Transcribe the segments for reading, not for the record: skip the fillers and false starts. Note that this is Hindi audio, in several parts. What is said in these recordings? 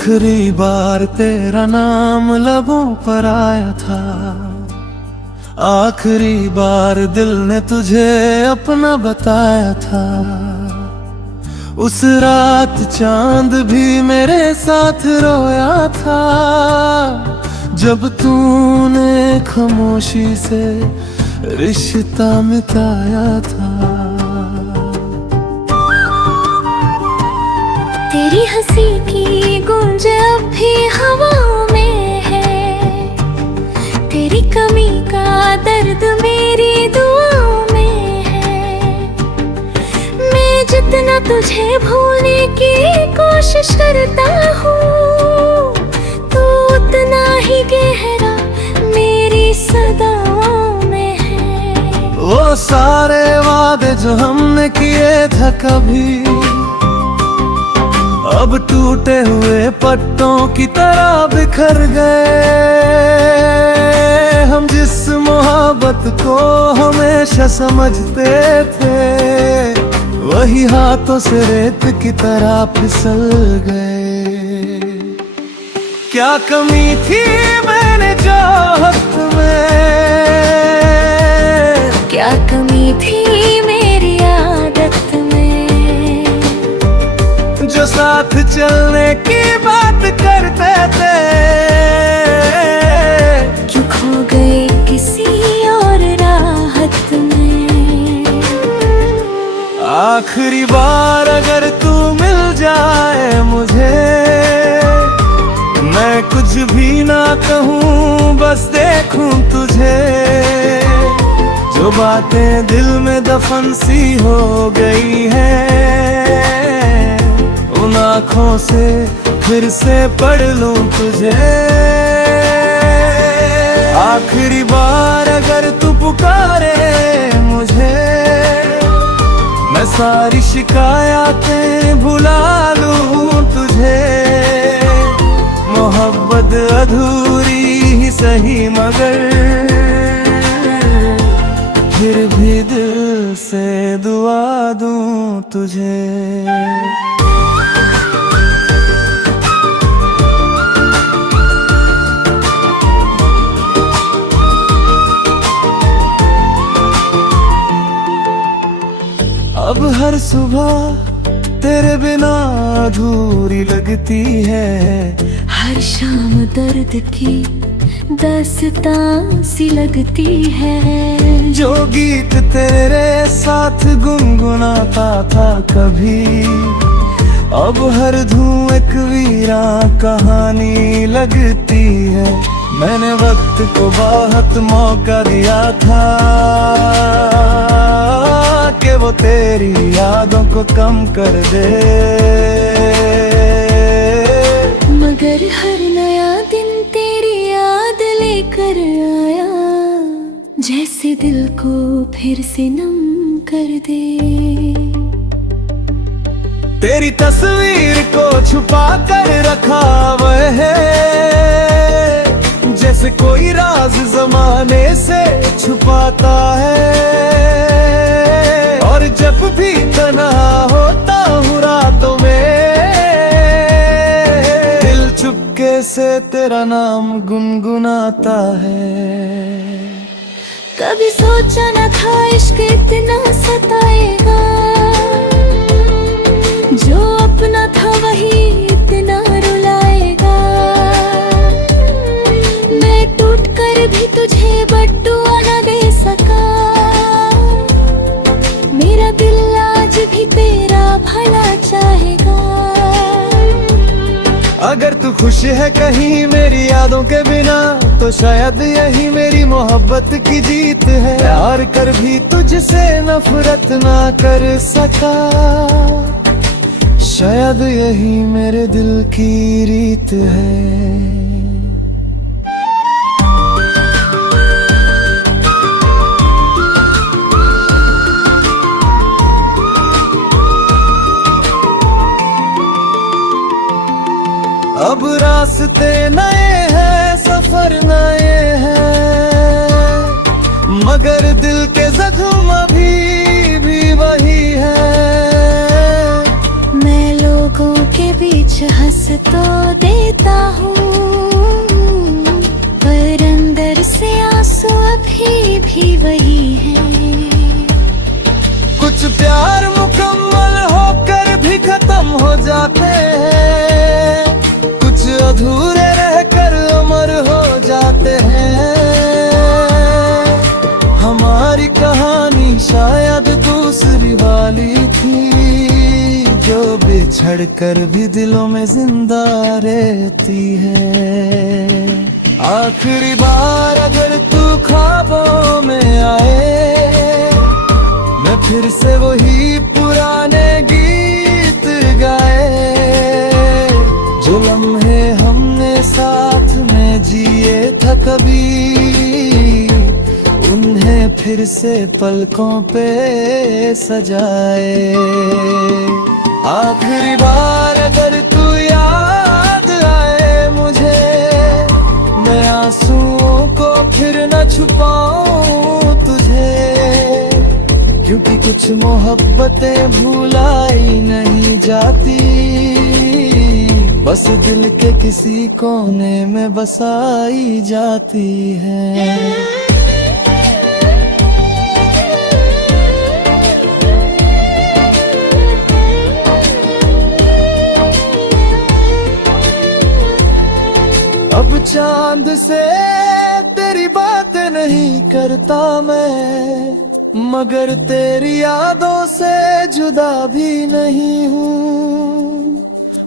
आखिरी बार तेरा नाम लबों पर आया था, आखिरी बार दिल ने तुझे अपना बताया था। उस रात चांद भी मेरे साथ रोया था, जब तूने खामोशी से रिश्ता मिटाया था। तेरी हंसी की गूंज अब भी हवाओं में है, तेरी कमी का दर्द मेरी दुआओं में है। मैं जितना तुझे भूलने की कोशिश करता हूँ, तू उतना ही गहरा मेरी सदाओं में है। वो सारे वादे जो हमने किए थे कभी, अब टूटे हुए पत्तों की तरह बिखर गए। हम जिस मोहब्बत को हमेशा समझते थे, वही हाथों से रेत की तरह फिसल गए। क्या कमी थी मैंने चाहत में, क्या कमी थी मेरी आदत में, जो साथ चलने की बात करते थे, क्यों खो गए किसी और राहत में। आखिरी बार अगर तू मिल जाए मुझे, मैं कुछ भी ना कहूँ बस देखूं तुझे। जो बातें दिल में दफन सी हो गई हैं, उन आँखों से फिर से पढ़ लूं तुझे। आखिरी बार अगर तू पुकारे मुझे, मैं सारी शिकायतें भुला लूं तुझे। मोहब्बत अधूरी ही सही मगर फिर भी दिल से दुआ दूं तुझे। अब हर सुबह तेरे बिना अधूरी लगती है, हर शाम दर्द की दास्तां सी लगती है। जो गीत तेरे साथ गुनगुनाता था कभी, अब हर धुन एक वीरा कहानी लगती है। मैंने वक्त को बहुत मौका दिया था कि वो तेरी यादों को कम कर दे, मगर हर नया दिन तेरी याद लेकर आया, जैसे दिल को फिर से नम कर दे। तेरी तस्वीर को छुपा कर रखा हुआ है, जैसे कोई राज जमाने से छुपाता है। और जब भी तन्हा होता हूँ रातों में, दिल चुपके से तेरा नाम गुनगुनाता है। कभी सोचा न था इश्क इतना सताएगा, जो अपना था वही इतना रुलाएगा। मैं टूट कर भी तुझे बट्टुआ न दे सका, मेरा दिल आज भी तेरा भला चाहेगा। अगर तू खुश है कहीं मेरी यादों के बिना, तो शायद यही मेरी मोहब्बत की जीत है। प्यार कर भी तुझसे नफरत ना कर सका, शायद यही मेरे दिल की रीत है। अब रास्ते नए हैं, सफर नए हैं, मगर दिल के जख्म अभी भी वही है। मैं लोगों के बीच हंस तो दे करता हूँ, पर अंदर से आंसू अभी भी वही है। कुछ प्यार मुकम्मल होकर भी खत्म हो जाते हैं, कुछ अधूरे रहकर अमर हो जाते हैं। हमारी कहानी शायद दूसरी वाली थी, जो बिछड़ कर भी दिलों में जिंदा रहती है। आखिरी बार अगर तू ख्वाबों में आए, मैं फिर से वही पुराने गीत गाए, जो लम्हे हमने साथ में जिए था कभी, उन्हें फिर से पलकों पे सजाए। आखिरी बार अगर तू याद आए मुझे, मैं आंसुओं को फिर न छुपाऊं तुझे, क्योंकि कुछ मोहब्बतें भुलाई नहीं जाती, बस दिल के किसी कोने में बसाई जाती है। अब चांद से तेरी बात नहीं करता मैं, मगर तेरी यादों से जुदा भी नहीं हूँ।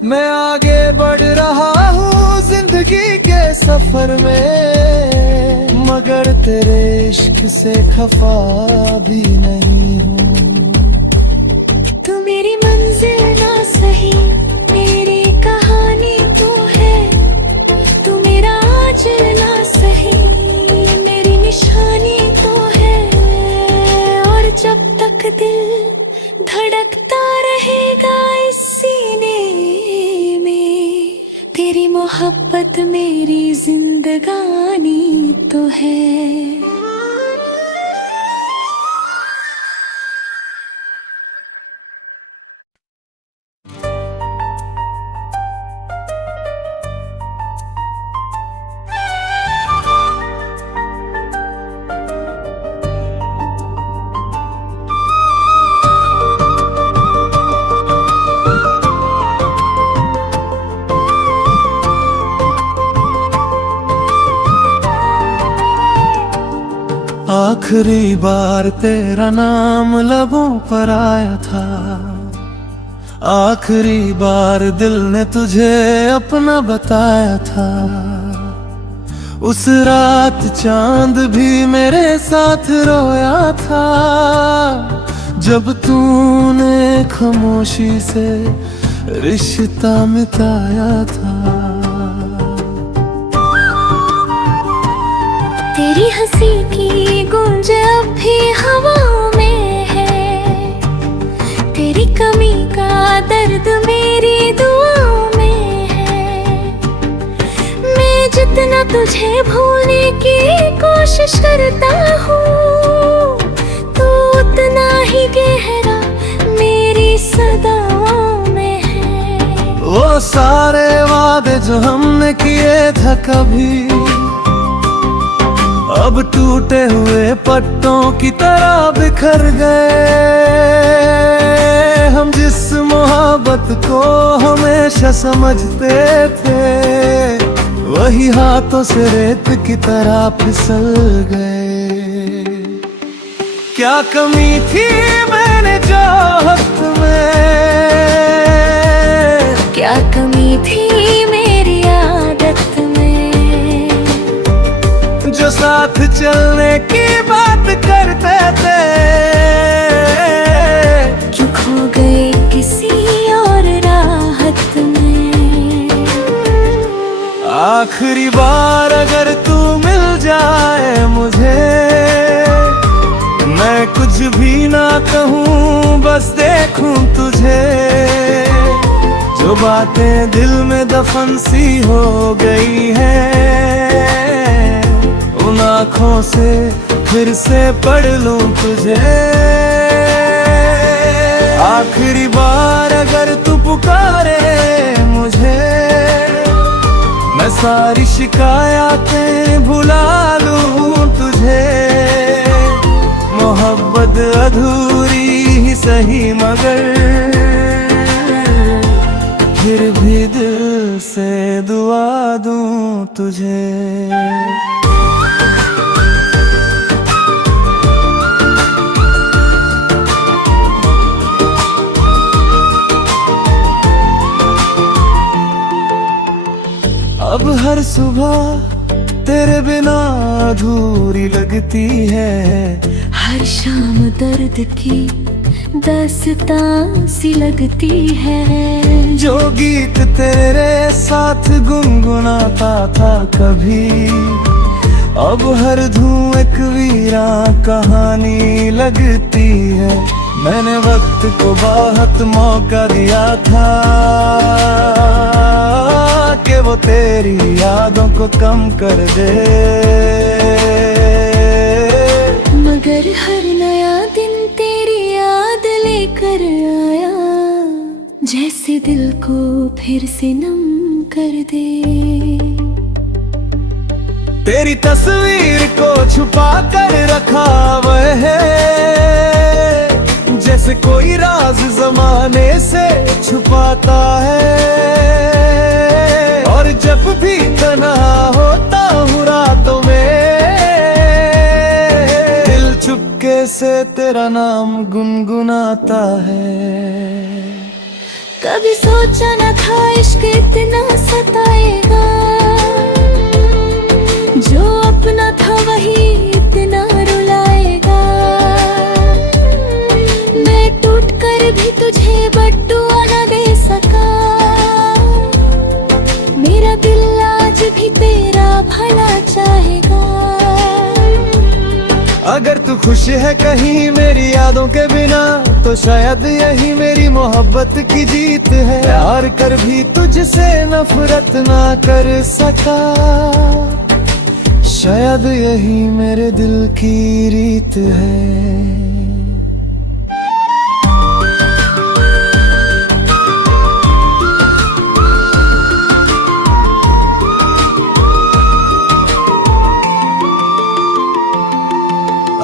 मैं आगे बढ़ रहा हूँ जिंदगी के सफर में, मगर तेरे इश्क से खफा भी नहीं हूँ। तू मेरी मंजिल ना सही, मेरी कहानी तू है, तू मेरा आंचल ना सही, मेरी निशानी तो है। और जब तक दिल धड़कता रहेगा इस सीने में, तेरी मोहब्बत मेरी जिंदगानी तो है। आखिरी बार तेरा नाम लबों पर आया था, आखिरी बार दिल ने तुझे अपना बताया था। उस रात चांद भी मेरे साथ रोया था, जब तूने खामोशी से रिश्ता मिटाया था। तेरी हंसी की गूंज अब भी हवाओं में है, तेरी कमी का दर्द मेरी दुआओं में है। मैं जितना तुझे भूलने की कोशिश करता हूँ, तू उतना ही गहरा मेरी सदाओं में है। वो सारे वादे जो हमने किए थे कभी, अब टूटे हुए पत्तों की तरह बिखर गए। हम जिस मोहब्बत को हमेशा समझते थे, वही हाथों से रेत की तरह फिसल गए। क्या कमी थी मैंने चाहत में, क्या कमी थी मेरी आदत में, जो साथ चलने की बात करते थे, क्यों खो गए किसी और राहत में। आखिरी बार अगर तू मिल जाए मुझे, मैं कुछ भी ना कहूँ बस देखूं तुझे। जो बातें दिल में दफन सी हो गई है, उन आँखों से फिर से पढ़ लूं तुझे। आखिरी बार अगर तू पुकारे मुझे, मैं सारी शिकायतें भुला लूं तुझे। मोहब्बत अधूरी ही सही मगर फिर भी दिल से दुआ दूं तुझे। अब हर सुबह तेरे बिना अधूरी लगती है। हर शाम दर्द की दास्तां सी लगती है। जो गीत तेरे साथ गुनगुनाता था कभी, अब हर धुन एक वीरा कहानी लगती है। मैंने वक्त को बहुत मौका दिया था कि वो तेरी यादों को कम कर दे, मगर हर नया दिन तेरी याद लेकर आया, जैसे दिल को फिर से नम कर दे। तेरी तस्वीर को छुपा कर रखा हुआ है, जैसे कोई राज जमाने से छुपाता है। और जब भी तन्हा होता हूँ रातों में, दिल चुपके से तेरा नाम गुनगुनाता है। कभी सोचा न था इश्क इतना सताएगा, जो अपना था वही इतना रुलाएगा। मैं टूट कर भी तुझे बद्दुआ न दे सका, मेरा दिल आज भी तेरा भला चाहेगा। अगर तू खुश है कहीं मेरी यादों के बिना, तो शायद यही मेरी मोहब्बत की जीत है। प्यार कर भी तुझसे नफरत ना कर सका, शायद यही मेरे दिल की रीत है।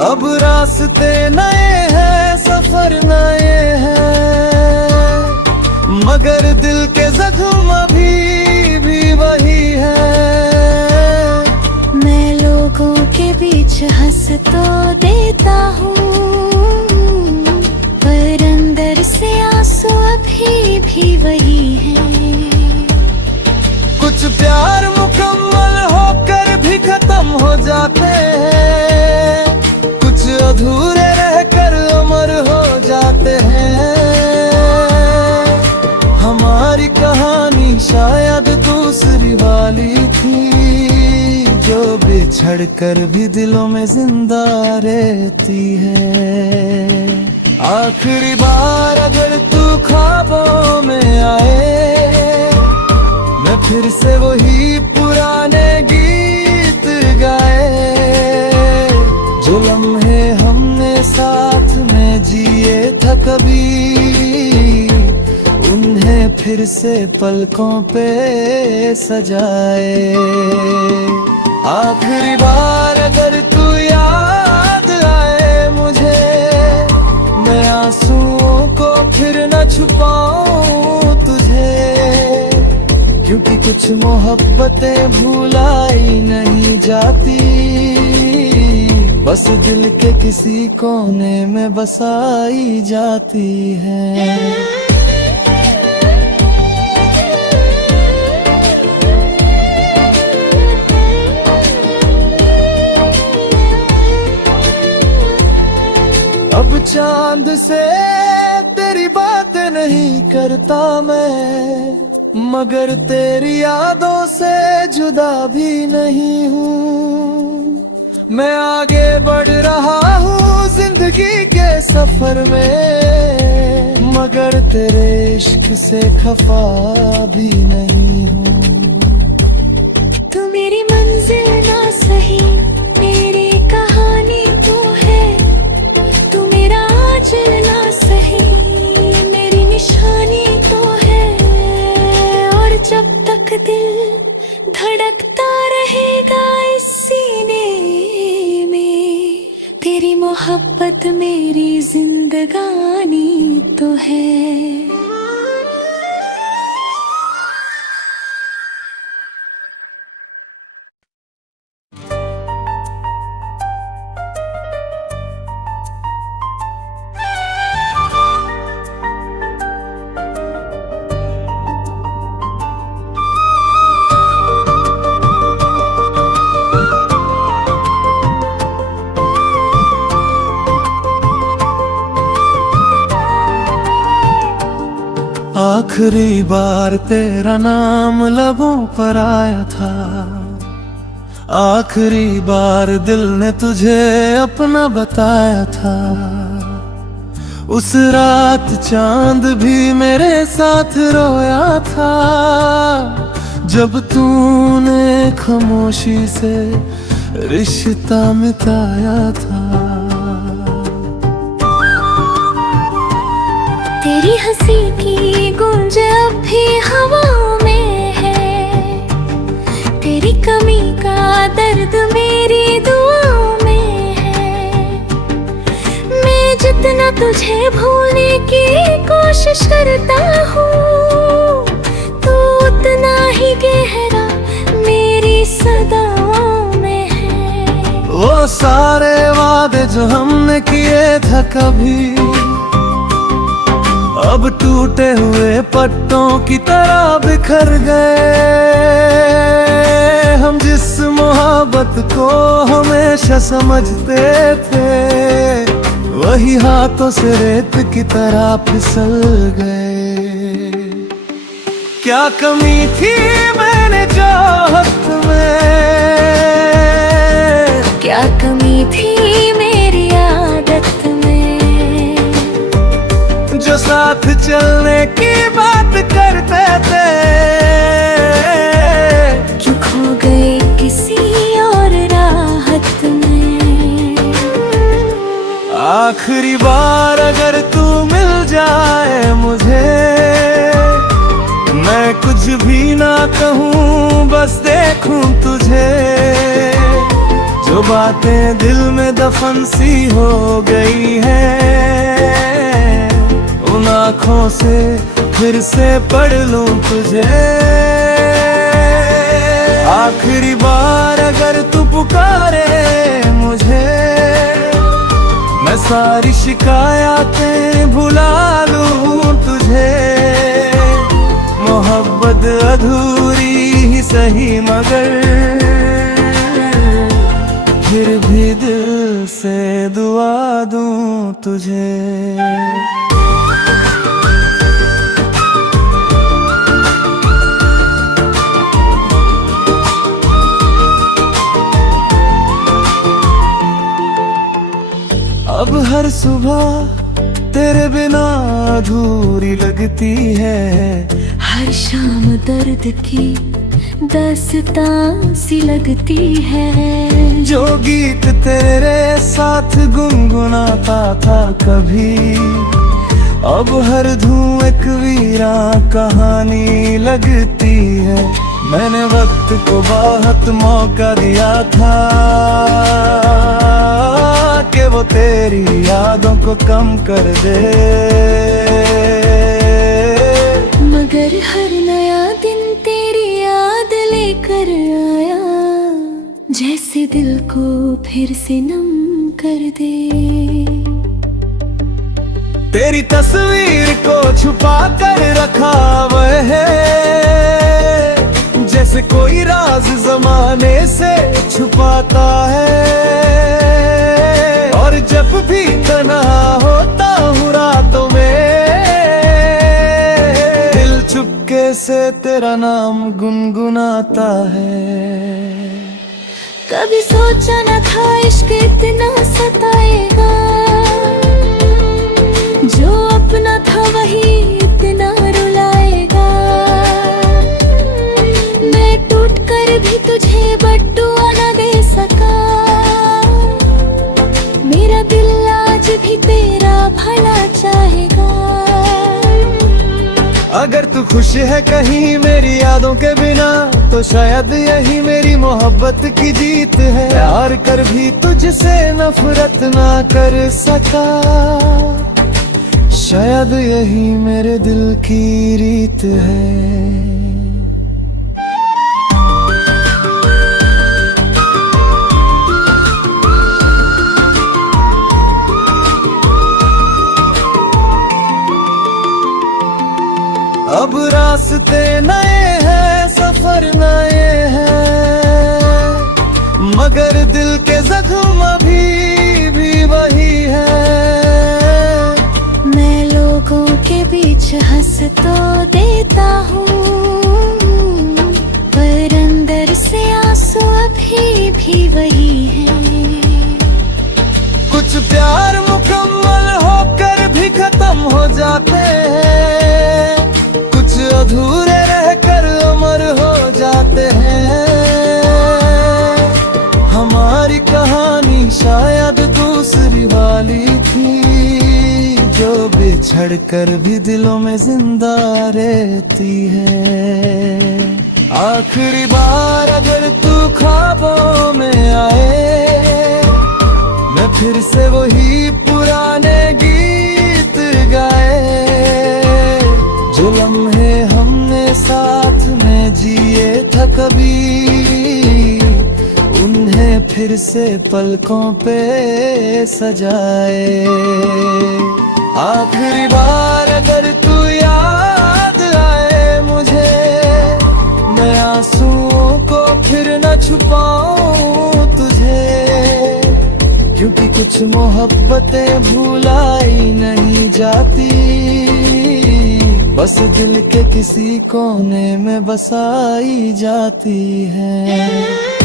अब रास्ते नए हैं, सफर नए हैं, मगर दिल के जख्म अभी भी वही है। मैं लोगों के बीच हंस तो देता हूँ, पर अंदर से आंसू अभी भी वही है। कुछ प्यार मुकम्मल होकर भी खत्म हो जाते हैं, कुछ अधूरे रहकर अमर हो जाते हैं। हमारी कहानी शायद दूसरी वाली थी, जो बिछड़ कर भी दिलों में जिंदा रहती है। आखिरी बार अगर तू ख्वाबों में आए, मैं फिर से वही पुराने गीत गाए। जो लम्हे हमने साथ में जिए था कभी, उन्हें फिर से पलकों पे सजाए। आखिरी बार अगर तू याद आए मुझे, मैं आंसुओं को फिर न छुपाऊं तुझे, क्योंकि कुछ मोहब्बतें भुलाई नहीं जाती, बस दिल के किसी कोने में बसाई जाती है। अब चांद से तेरी बात नहीं करता मैं, मगर तेरी यादों से जुदा भी नहीं हूँ। मैं आगे बढ़ रहा हूँ जिंदगी के सफर में, मगर तेरे इश्क से खफा भी नहीं हूँ। तू मेरी मंजिल ना सही, मेरी कहानी तू है। तू मेरा आज ना सही, मेरी निशानी तो है। और जब तक दिल धड़ तेरी मोहब्बत मेरी जिंदगानी तो है। आखिरी बार तेरा नाम लबों पर आया था, आखिरी बार दिल ने तुझे अपना बताया था। उस रात चांद भी मेरे साथ रोया था, जब तूने खामोशी से रिश्ता मिटाया था। तेरी हंसी की गूंज अब भी हवाओं में है, तेरी कमी का दर्द मेरी दुआओं में है। मैं जितना तुझे भूलने की कोशिश करता हूँ, तू उतना ही गहरा मेरी सदाओं में है। वो सारे वादे जो हमने किए थे कभी, अब टूटे हुए पत्तों की तरह बिखर गए। हम जिस मोहब्बत को हमेशा समझते थे, वही हाथों से रेत की तरह फिसल गए। क्या कमी थी मैंने चाहत में, क्या कमी थी मेरी आदत में, जो साथ चलने की बात करते थे। क्यों खो गए किसी और राहत में। आखिरी बार अगर तू मिल जाए मुझे, मैं कुछ भी ना कहूँ बस देखूं तुझे। जो बातें दिल में दफन सी हो गई है, उन आँखों से फिर से पढ़ लूं तुझे। आखिरी बार अगर तू पुकारे मुझे, मैं सारी शिकायतें भुला लूं तुझे। मोहब्बत अधूरी ही सही मगर फिर भी दिल से दुआ दूं तुझे। अब हर सुबह तेरे बिना अधूरी लगती है, हर शाम दर्द की दास्तां सी लगती है। जो गीत तेरे साथ गुनगुनाता था कभी, अब हर धुन एक वीरा कहानी लगती है। मैंने वक्त को बहुत मौका दिया था कि वो तेरी यादों को कम कर दे, मगर हर नया दिन तेरी याद लेकर आया, जैसे दिल को फिर से नम कर दे। तेरी तस्वीर को छुपा कर रखा वह है, जैसे कोई राज जमाने से छुपाता है। और जब भी तन्हा होता हूँ रातों में, दिल चुपके से तेरा नाम गुनगुनाता है। कभी सोचा न था इश्क इतना सताएगा, जो अपना था वही इतना रुलाएगा। मैं टूट कर भी तुझे बट्टुआ न दे सका, मेरा दिल आज भी तेरा भला चाहेगा। अगर तू खुश है कहीं मेरी यादों के बिना, तो शायद यही मेरी मोहब्बत की जीत है। प्यार कर भी तुझसे नफरत ना कर सका, शायद यही मेरे दिल की रीत है। अब रास्ते नए हैं, सफर नए हैं, मगर दिल के जख्म अभी भी वही है। मैं लोगों के बीच हंस तो देता हूँ, पर अंदर से आंसू अभी भी वही है। कुछ प्यार मुकम्मल होकर भी खत्म हो जाते हैं, कुछ अधूरे रहकर अमर हो जाते हैं। हमारी कहानी शायद दूसरी वाली थी, जो बिछड़ कर भी दिलों में जिंदा रहती है। आखिरी बार अगर तू ख्वाबों में आए, मैं फिर से वही पुराने गीत गाए, जो लम्हे हमने साथ में जिए था कभी, उन्हें फिर से पलकों पे सजाए। आखिरी बार अगर तू याद आए मुझे, मैं आंसुओं को फिर न छुपाऊं तुझे, क्योंकि कुछ मोहब्बतें भुलाई नहीं जाती, बस दिल के किसी कोने में बसाई जाती है।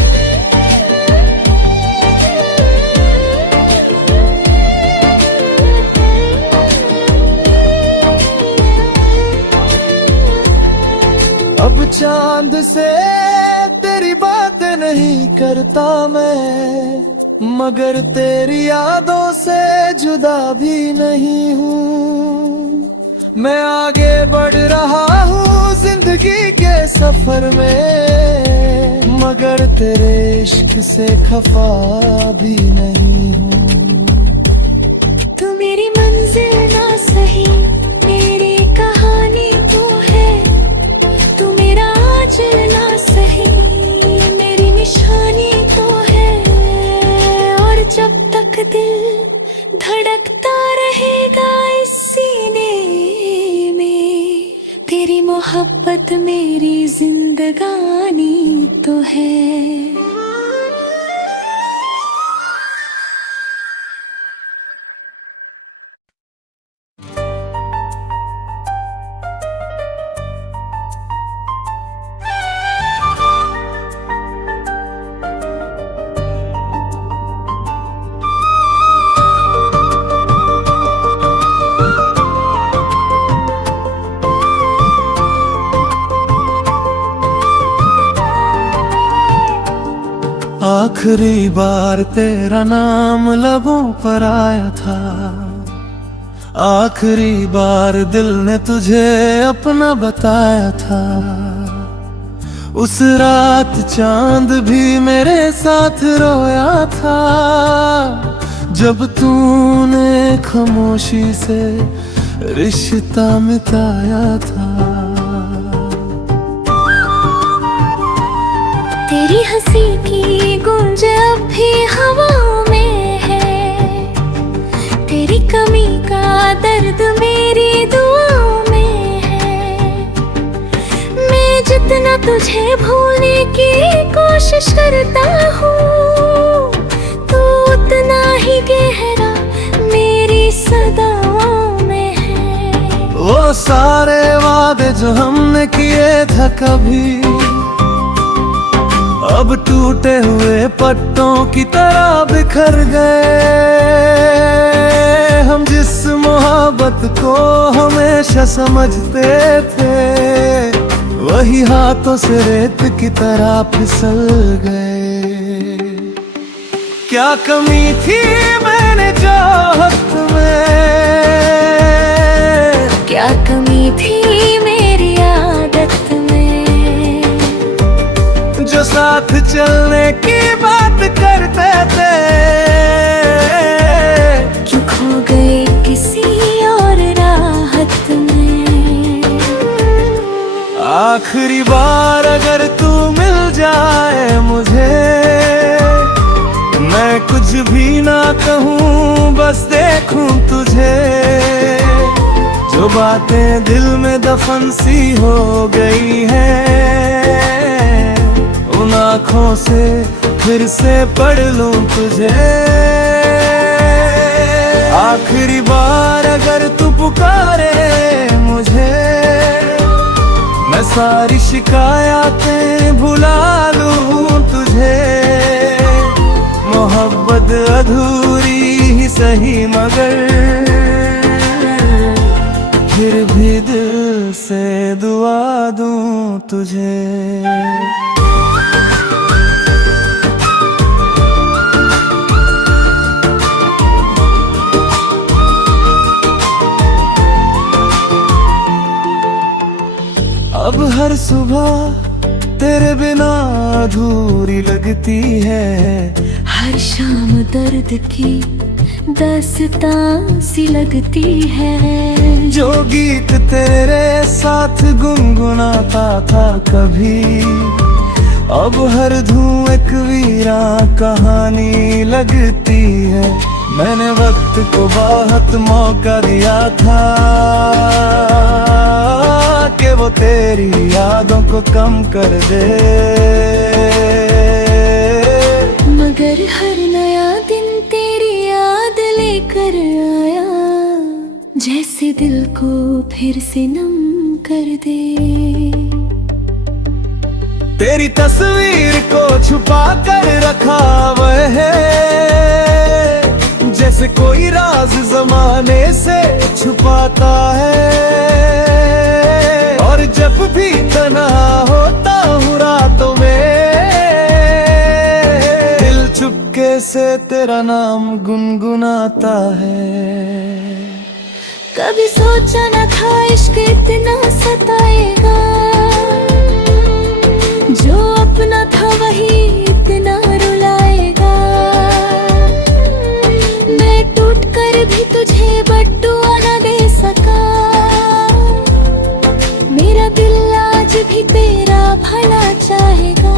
अब चांद से तेरी बातें नहीं करता मैं, मगर तेरी यादों से जुदा भी नहीं हूँ। मैं आगे बढ़ रहा हूँ जिंदगी के सफर में, मगर तेरे इश्क से खफा भी नहीं हूँ। तू मेरी मंजिल ना सही, मेरी कहानी तू है, तू मेरा आज ना सही, मेरी निशानी तो है। और जब तक दिल धड़कता रहेगा इस सीने में, तेरी मोहब्बत मेरी जिंदगानी तो है। आखिरी बार तेरा नाम लबों पर आया था, आखिरी बार दिल ने तुझे अपना बताया था। उस रात चांद भी मेरे साथ रोया था, जब तूने खामोशी से रिश्ता मिटाया था। तेरी हंसी की गूंज अब भी हवाओं में है, तेरी कमी का दर्द मेरी दुआओं में है। मैं जितना तुझे भूलने की कोशिश करता हूँ, तू उतना ही गहरा मेरी सदाओं में है। वो सारे वादे जो हमने किए था कभी, अब टूटे हुए पत्तों की तरह बिखर गए। हम जिस मोहब्बत को हमेशा समझते थे, वही हाथों से रेत की तरह फिसल गए। क्या कमी थी मैंने चाहत में, क्या कमी थी मेरी आदत में, चलने की बात करते थे, क्यों खो गए किसी और राहत में। आखिरी बार अगर तू मिल जाए मुझे, मैं कुछ भी ना कहूँ बस देखूं तुझे। जो बातें दिल में दफन सी हो गई हैं, उन आँखों से फिर से पढ़ लूं तुझे। आखिरी बार अगर तू पुकारे मुझे, मैं सारी शिकायतें भुला लूं तुझे। मोहब्बत अधूरी ही सही मगर फिर भी दिल से दुआ दूं तुझे। अब हर सुबह तेरे बिना अधूरी लगती है। हर शाम दर्द की दास्तां सी लगती है। जो गीत तेरे साथ गुनगुनाता था कभी, अब हर धुन एक वीरा कहानी लगती है। मैंने वक्त को बहुत मौका दिया था कि वो तेरी यादों को कम कर दे, मगर हर नया दिन तेरी याद लेकर आया, जैसे दिल को फिर से नम कर दे। तेरी तस्वीर को छुपा कर रखा वह है, जैसे कोई राज जमाने से छुपाता है। और जब भी तना होता हूँ रातों में, दिल चुपके से तेरा नाम गुनगुनाता है। कभी सोचा न था इश्क इतना सताएगा, जो अपना था वही इतना रुलाएगा। मैं टूट कर भी तुझे बट्टुआ न दे सका, मेरा दिल आज भी तेरा भला चाहेगा।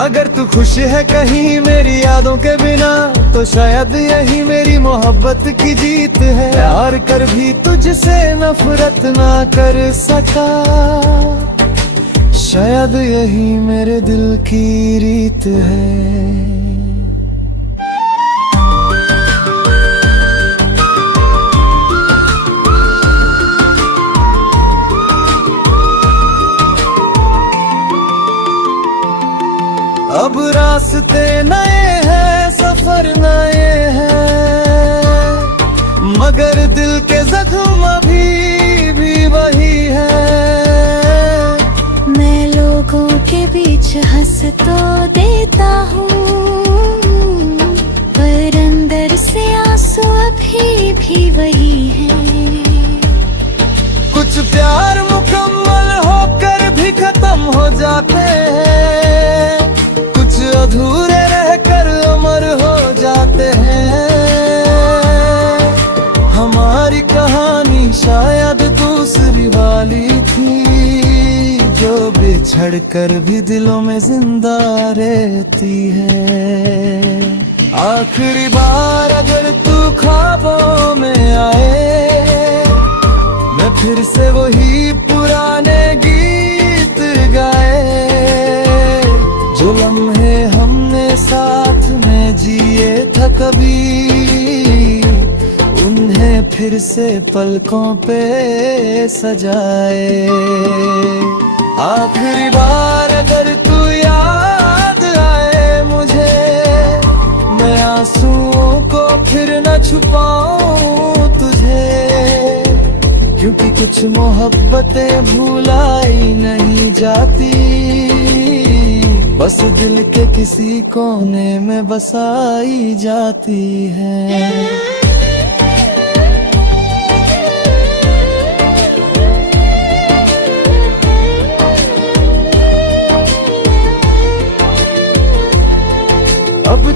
अगर तू खुश है कहीं मेरी यादों के बिना, तो शायद यही मेरी मोहब्बत की जीत है। प्यार कर भी तुझसे नफरत ना कर सका, शायद यही मेरे दिल की रीत है। अब रास्ते नए हैं, सफर नए हैं, मगर दिल के जख्म अभी भी वही है। मैं लोगों के बीच हंस तो देता हूँ, पर अंदर से आंसू अभी भी वही है। कुछ प्यार मुकम्मल होकर भी खत्म हो जाते हैं, अधूरे रहकर अमर हो जाते हैं। हमारी कहानी शायद दूसरी वाली थी, जो बिछड़ कर भी दिलों में जिंदा रहती है। आखिरी बार अगर तू ख्वाबों में आए, मैं फिर से वही पुराने गीत गाए। जो लम्हे हमने साथ में जिए था कभी, उन्हें फिर से पलकों पे सजाए। आखिरी बार अगर तू याद आए मुझे, मैं आंसुओं को फिर न छुपाऊं तुझे। क्योंकि कुछ मोहब्बतें भुलाई नहीं जाती, बस दिल के किसी कोने में बसाई जाती है।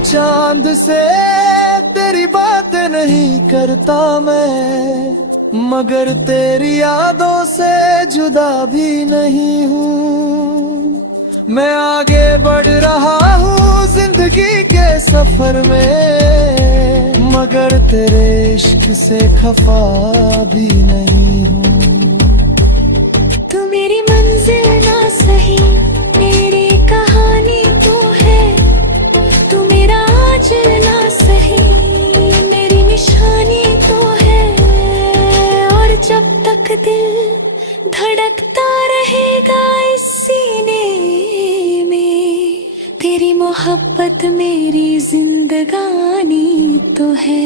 चांद से तेरी बातें नहीं करता मैं, मगर तेरी यादों से जुदा भी नहीं हूँ। मैं आगे बढ़ रहा हूँ जिंदगी के सफर में, मगर तेरे इश्क से खफा भी नहीं हूँ। तू मेरी मंजिल ना सही, मेरी कहानी तू है। तू मेरा आंचल ना सही, मेरी निशानी तू है। और जब तक दिल धड़कता रहेगा इस सीने में, तेरी मोहब्बत मेरी जिंदगानी तो है।